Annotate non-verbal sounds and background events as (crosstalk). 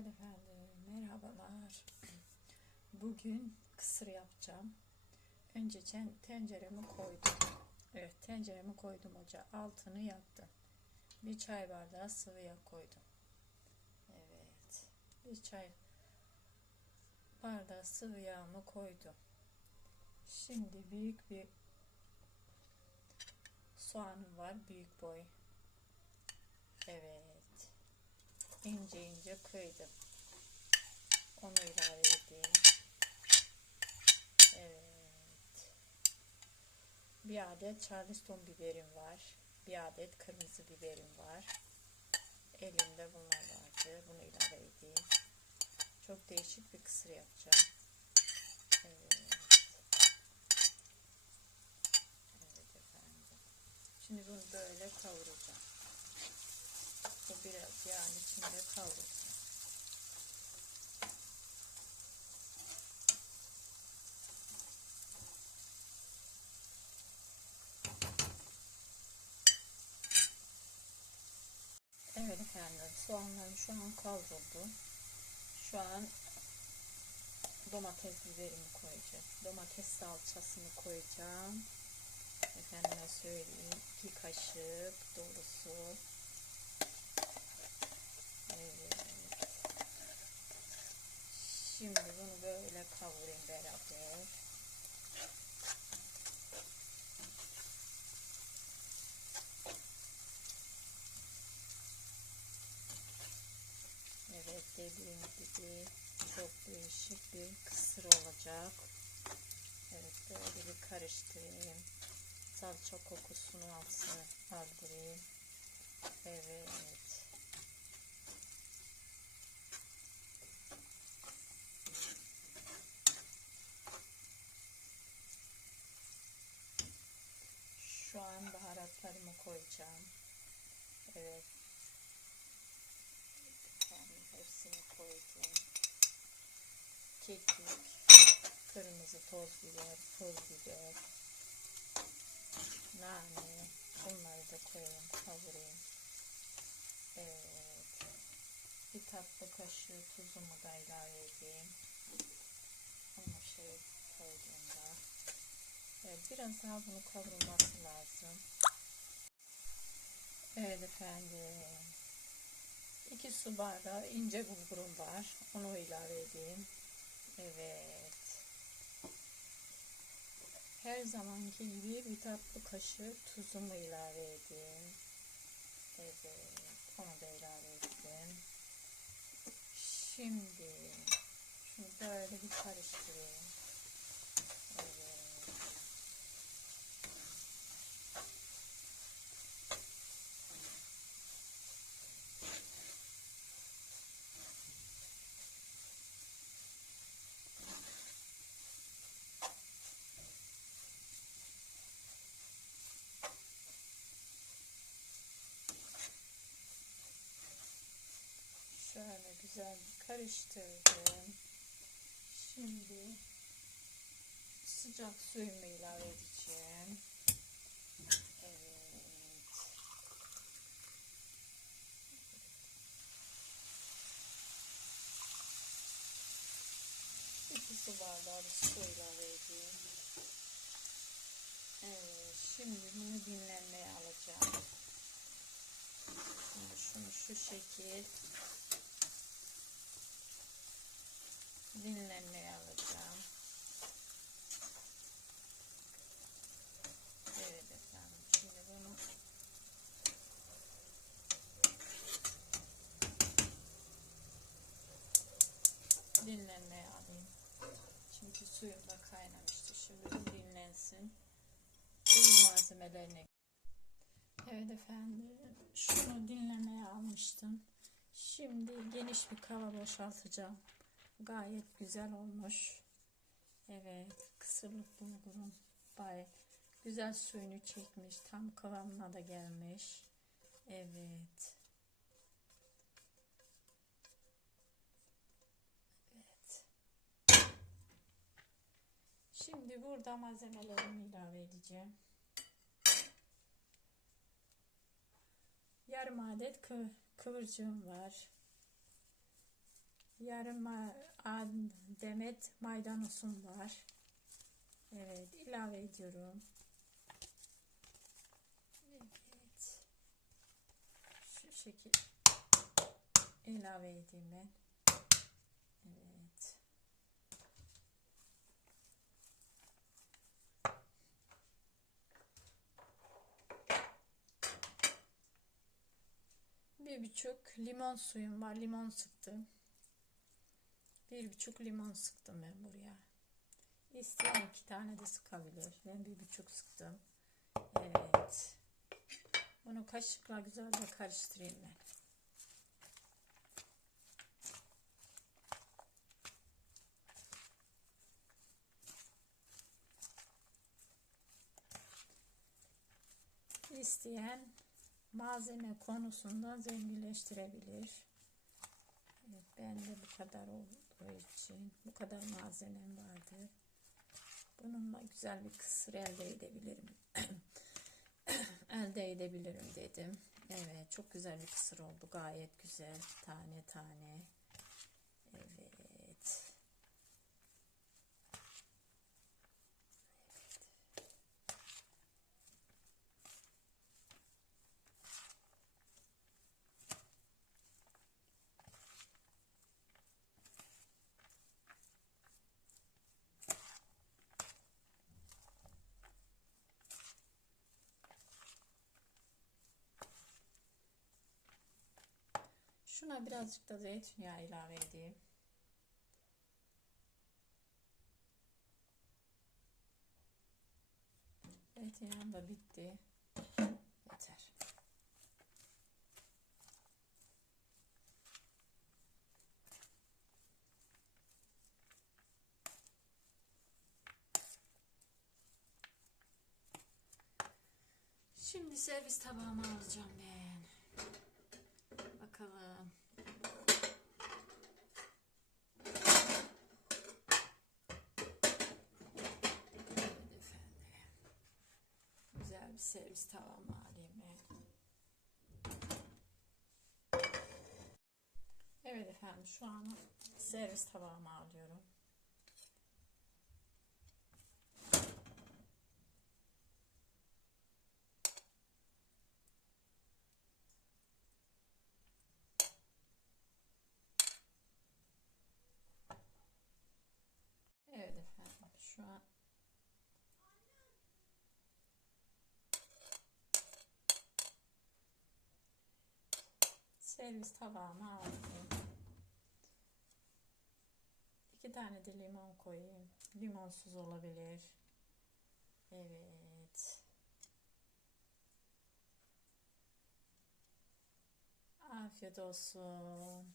Evet efendim, merhabalar. Bugün kısır yapacağım. Önce ten- tenceremi koydum. Evet, tenceremi koydum ocağa. Altını yaktım. Bir çay bardağı sıvı yağ koydum. Evet, bir çay bardağı sıvı yağımı koydum. Şimdi büyük bir soğanım var, büyük boy. Evet ince ince kıydım. Onu ilave edeyim. Evet. Bir adet charleston biberim var. Bir adet kırmızı biberim var. Elimde bunlar vardı. Bunu ilave edeyim. Çok değişik bir kısır yapacağım. Evet. Evet efendim. Şimdi bunu böyle kavuracağım. Bu biraz yağın içinde kavrulsun. Evet efendim soğanlarım şu an kavruldu. Şu an domates biberimi koyacağım. Domates salçasını koyacağım. Efendime söyleyeyim. 2 kaşık dolusu Evet. Şimdi bunu böyle kavurayım beraber. Evet dediğim gibi çok değişik bir kısır olacak. Evet böyle bir karıştırayım. Salça kokusunu alsın, aldırayım. Evet. Şu baharatlarımı koyacağım. Evet. Yani hepsini koydum. Kekik, kırmızı toz biber, pul biber, nane. Bunları da koyayım, kavurayım. Evet. Bir tatlı kaşığı tuzumu da ilave edeyim. Onu şey koyduğumda. Evet, biraz daha bunu kavrulması lazım. Evet efendim. 2 su bardağı ince bulgurum var. Onu ilave edeyim. Evet. Her zamanki gibi bir tatlı kaşığı tuzumu ilave edeyim. Evet. Onu da ilave ettim. Şimdi şunu böyle bir karıştırayım. Evet. Şöyle güzel karıştırdım. Şimdi sıcak suyumu ilave edeceğim. İki su bardağı su ilave edeyim. Evet, şimdi bunu dinlenmeye alacağım. Şimdi şunu şu şekil dinlenmeye alacağım. Evet efendim. Şimdi bunu dinlenmeye alayım. Çünkü suyum da kaynamıştı. Şimdi dinlensin. Bu malzemelerine Evet efendim. Şunu dinlemeye almıştım. Şimdi geniş bir kaba boşaltacağım. Gayet güzel olmuş. Evet. Kısırlık bulgurum bay güzel suyunu çekmiş. Tam kıvamına da gelmiş. Evet. Evet. Şimdi burada malzemelerimi ilave edeceğim. Yarım adet kı kıvırcığım var. Yarım demet maydanozum var. Evet, ilave ediyorum. Evet. Şu şekil ilave edeyim ben. Evet. Bir buçuk limon suyum var. Limon sıktım. Bir buçuk limon sıktım ben buraya. İsteyen iki tane de sıkabilir. Ben bir buçuk sıktım. Evet. Bunu kaşıkla güzelce karıştırayım ben. İsteyen malzeme konusunda zenginleştirebilir. Evet, ben de bu kadar olduğu için bu kadar malzemem vardı. Bununla güzel bir kısır elde edebilirim. (clears throat) elde edebilirim dedim. Evet çok güzel bir kısır oldu. Gayet güzel. Tane tane. Evet. Şuna birazcık da zeytinyağı ilave edeyim. Zeytinyağım da bitti. Yeter. Şimdi servis tabağıma alacağım ben. Bakalım. Evet efendim. Güzel bir servis tavamı alayım. Evet efendim şu an servis tabağımı alıyorum. Evet efendim şu an servis tabağıma aldım. İki tane de limon koyayım. Limonsuz olabilir. Evet. Afiyet olsun.